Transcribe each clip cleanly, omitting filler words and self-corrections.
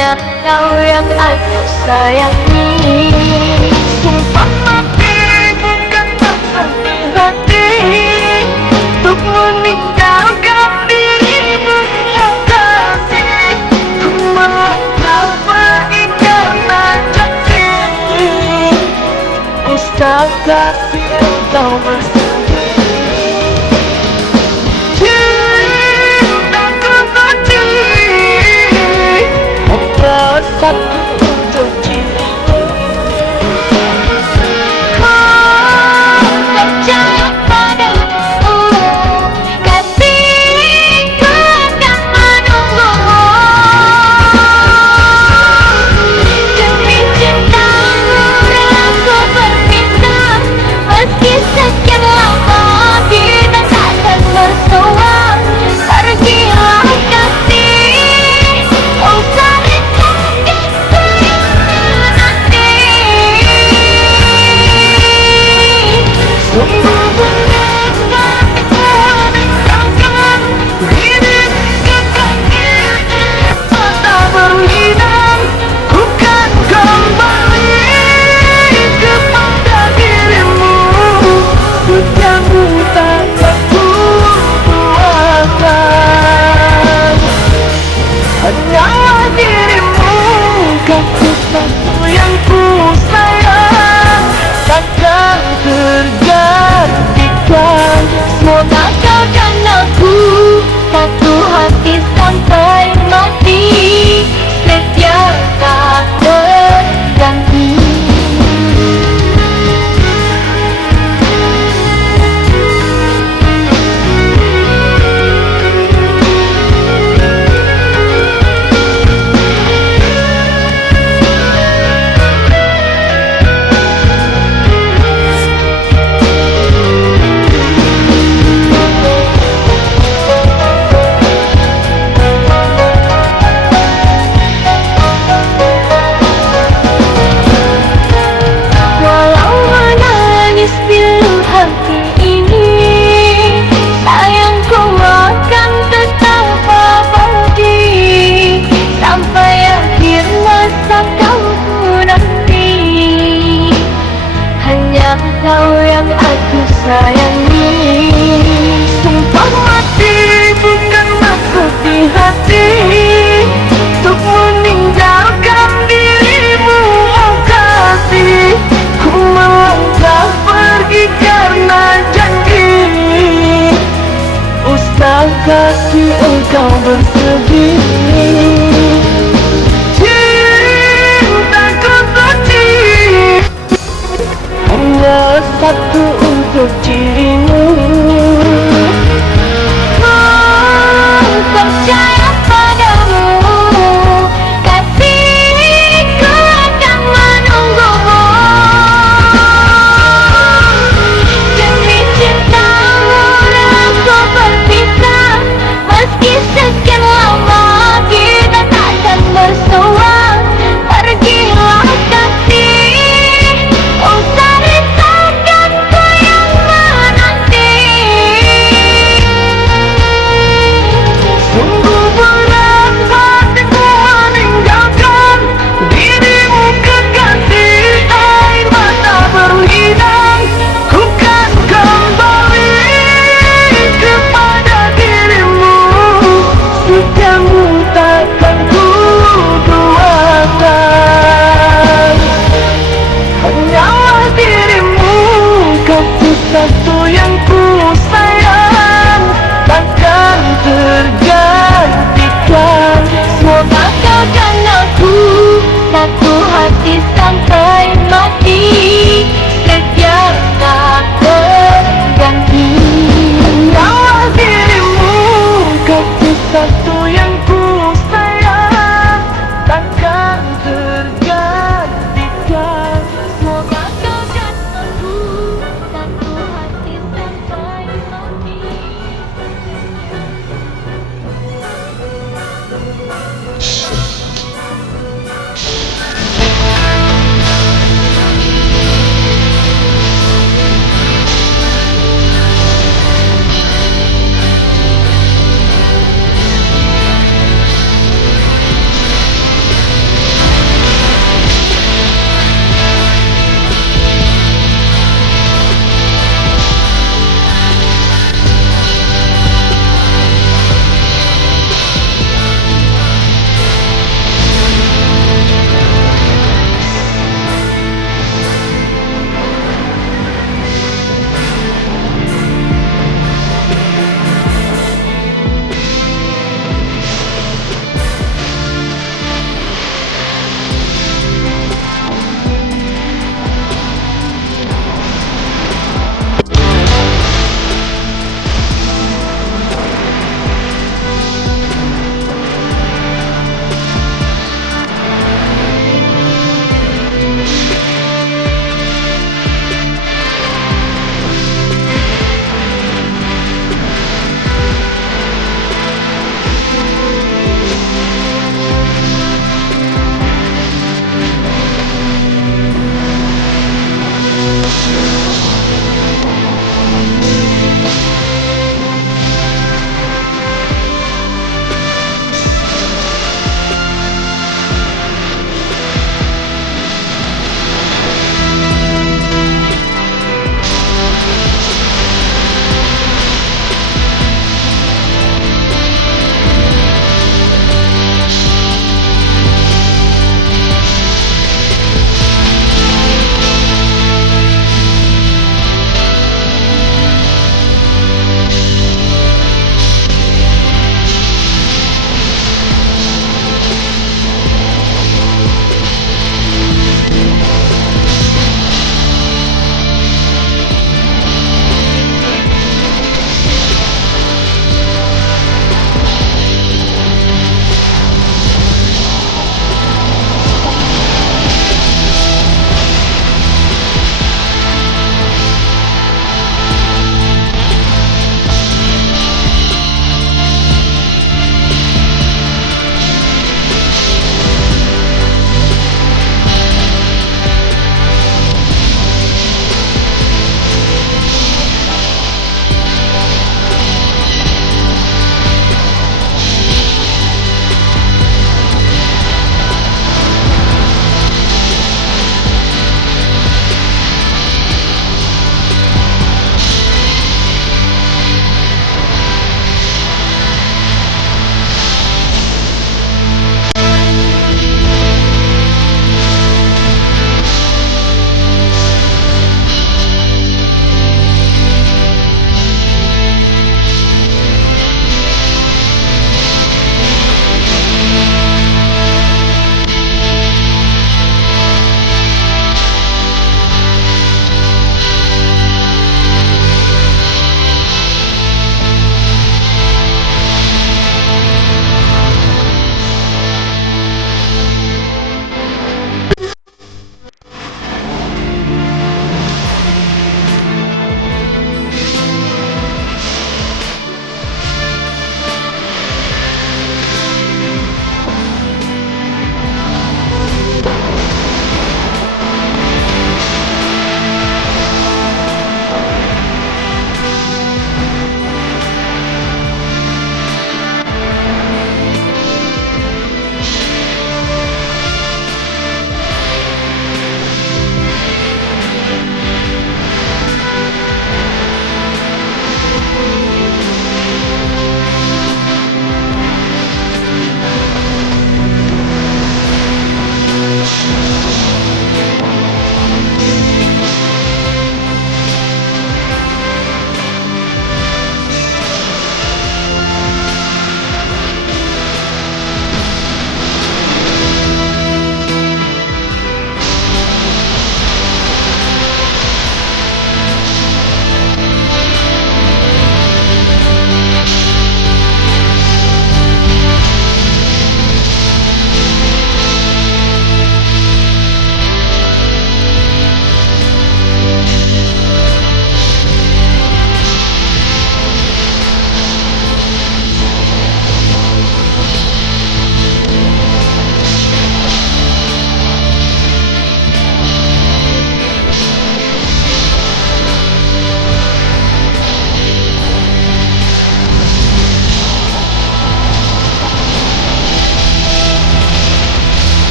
hanya kau yang aku sayangi. Sumpah mati bukan maksud hati untuk meninggalkan dirimu yang kasih. Ku mau kau pergi karena janji. Astaga si engkau bersedih. Cintaku tadi hanya satu untuk dirimu. Percaya padamu, kasihku akan menunggumu. Demi cintamu aku berpisah, meski sekian lama kita takkan bersua. Pergilah kasih, oh saringkan itu yang nanti. Sungguh benar meninggalkan diri kekasih mata berlinang. Ku kan kembali kepada dirimu. Setiamu takkan ku lupakan. Hanyalah dirimu, kasih satu yang ku sayang, takkan tergantikan. Semoga kau dan aku satu hati sampai mati, setia tak berganti. Walau menangis pilu hati ini, sayangku akan tetap abadi sampai akhir masa kau nanti. Hanya kau yang aku sayangi. Sumpah mati bukan maksud di hati untuk meninggalkan dirimu, oh kasih. Ku melangkah pergi karena janji. Astaga si engkau bersedih. Cintaku suci hanya satu untuk dirimu. Percaya padamu, kasihku akan menunggumu. Demi cintamu aku berpisah, meski sekian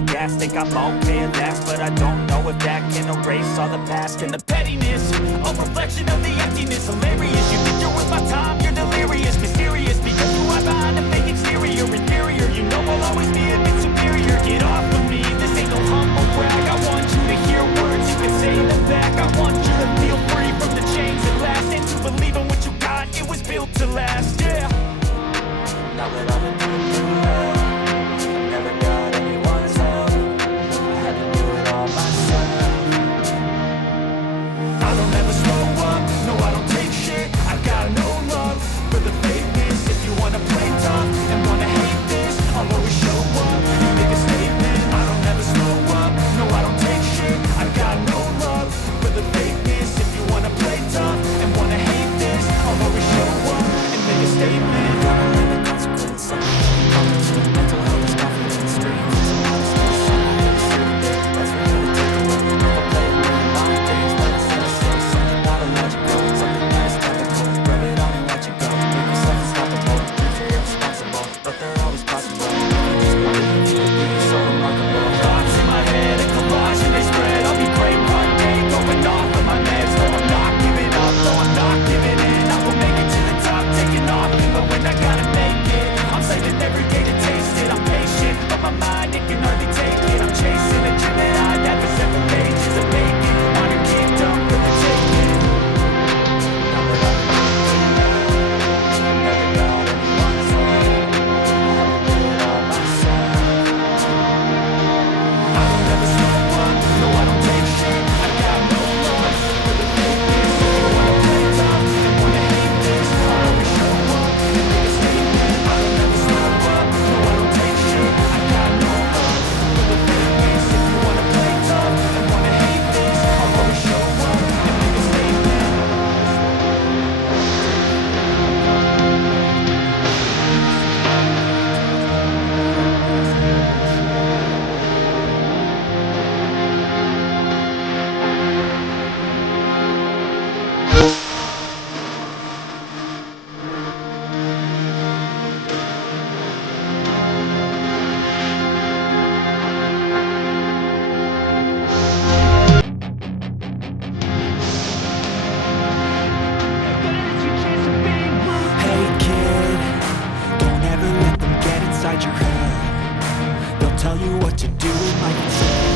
the gas, think I'm okay at last, but I don't know if that can erase all the past. And the pettiness, a reflection of the emptiness. Hilarious, you think you're worth my time, you're delirious. Mysterious, because you hide behind a fake exterior. Inferior, you know I'll always be a bit superior. Get off of me, this ain't no humble brag. I want you to hear words, you can say them back. I want you to feel free from the chains that last, and to believe in what you got, it was built to last, yeah. Now that I've been through hell, never got anyone's help, I had to do it all myself. I don't ever slow up, no I don't take shit, I got no love for the fakeness. If you wanna play tough and wanna hate this, I'll always show up and make a statement. I don't ever slow up, no I don't take shit, I got no love for the fakeness. If you wanna play tough and wanna hate this, I'll always show up and make a statement. Gotta learn the consequence, mental health is confidence, dreams, it's a monster, that's for you to take a look. If I play it with my days, let it set us up, something not illogical, something that is technical. Rub it on and let you go, make yourself unstoppable, if you're irresponsible, but they're always possible. Just believe you would be so remarkable. Thoughts in my head, a collage and they spread. I'll be great one day, going off of my meds. No, I'm not giving up, no, I'm not giving in. I will make it to the top, taking off in the wind, I gotta make it. I'm saving every day to taste it, I'm patient, but my mind, it can hardly take it. I'm chasing a dream that I'd have for 7 pages of bacon. On your kingdom for the taking. Now that I've been through hell, never got anyone's help, I had to do it all myself. I don't ever slow up, no I don't take shit, I got no love for the fakeness. If you wanna play tough and wanna hate this, I'll always show up and make a statement. I don't ever slow up, no I don't take shit, I got no love for the fakeness. If you wanna play tough and wanna hate this, I'll always show up and make a statement. Hey kid, don't ever let them get inside your head. They'll tell you what to do in life instead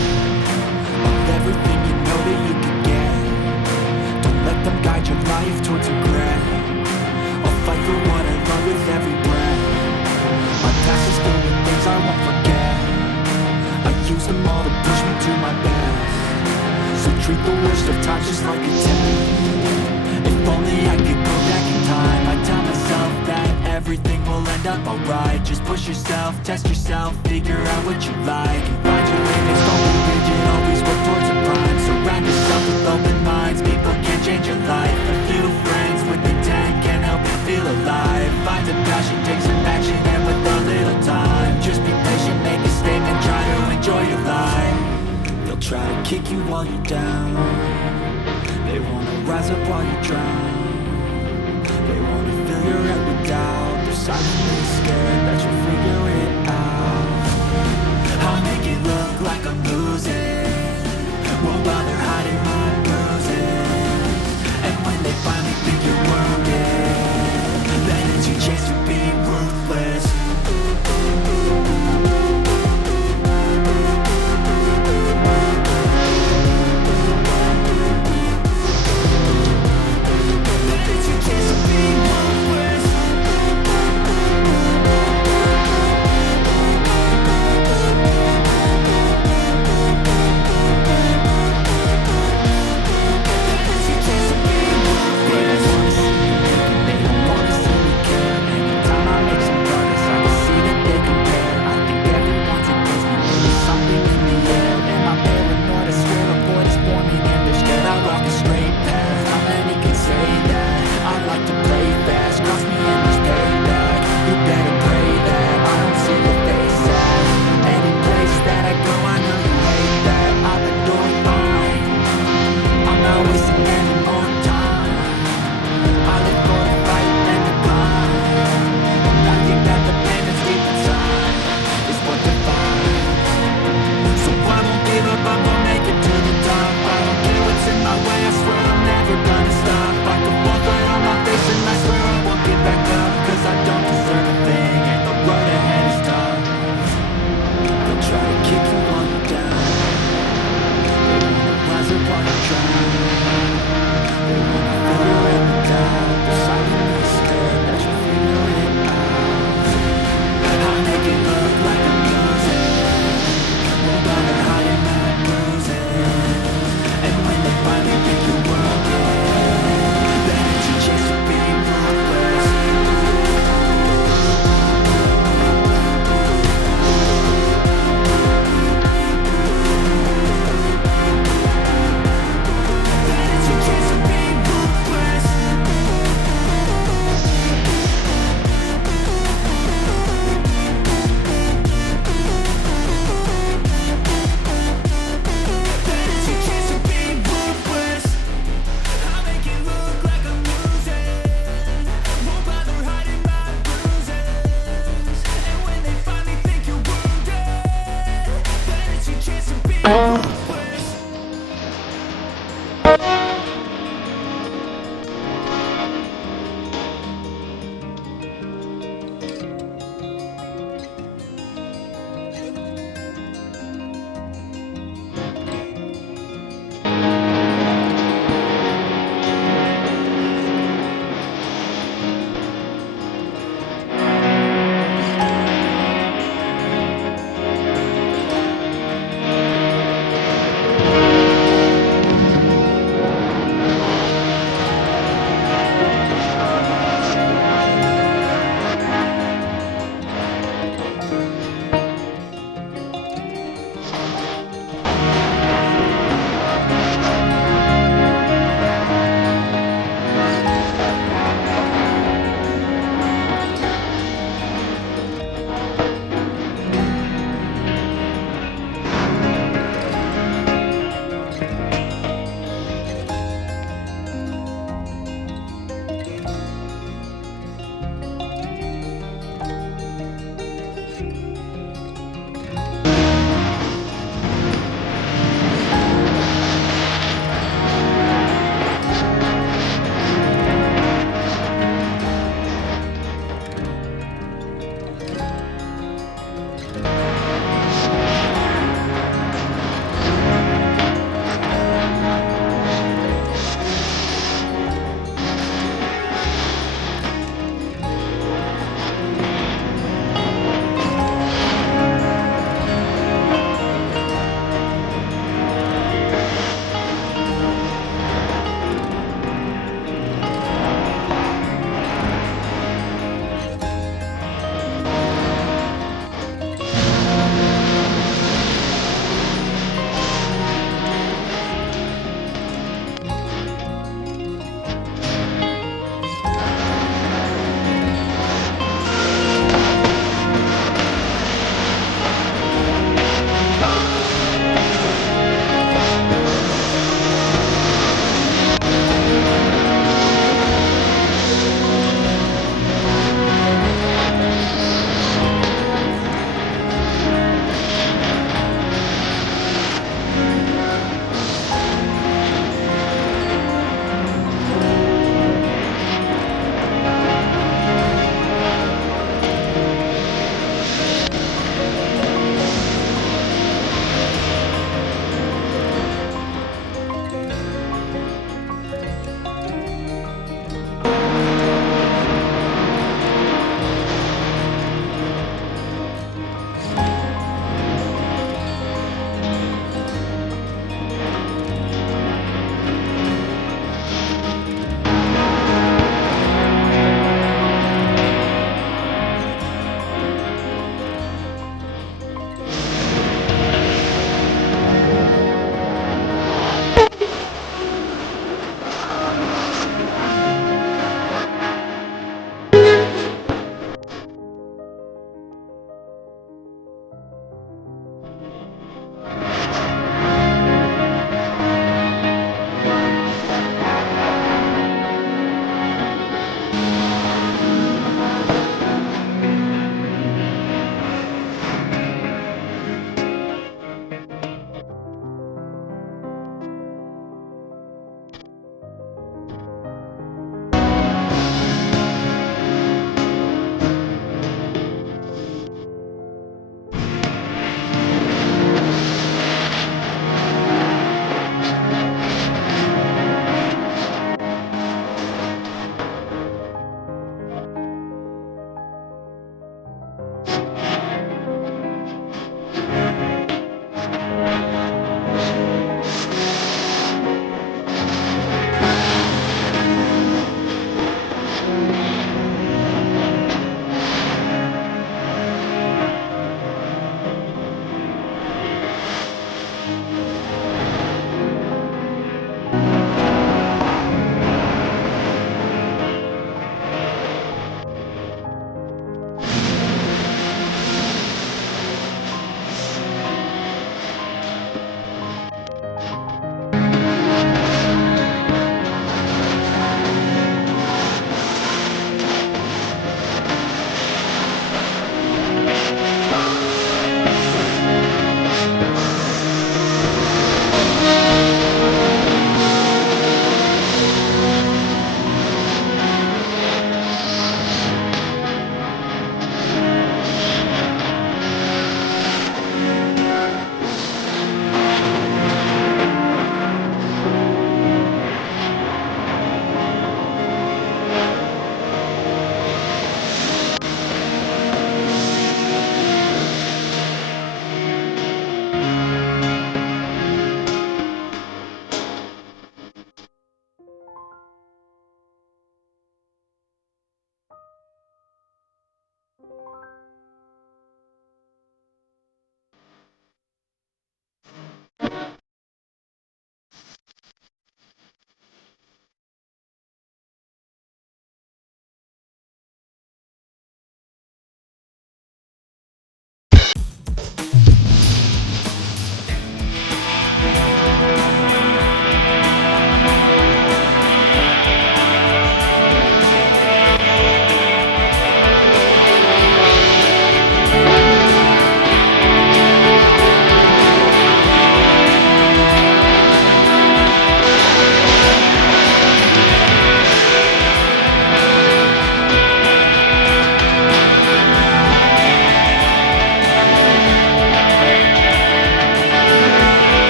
of everything you know that you can get. Don't let them guide your life towards regret. I'll fight for what I love with every breath. My past is filled with things I won't forget. I use them all to push me to my best. So treat the worst of times just like a test. If only I could go back in time, I'd tell myself that everything will end up alright. Just push yourself, test yourself, figure out what you like, and find your limits, don't be rigid, always work towards a prime. Surround yourself with open minds, people can change your life. A few friends with intent can help you feel alive. Find a passion, take some action, and with a little time, just be patient, make a statement, try to enjoy your life. They'll try to kick you while you're down, they wanna rise up while you drown. They wanna fill your head with doubt. They're silently scared that you'll figure it out. I'll make it look like I'm losing, won't bother hiding my bruises. And when they finally think you're wounded, then it's your chance to be ruthless. Bye.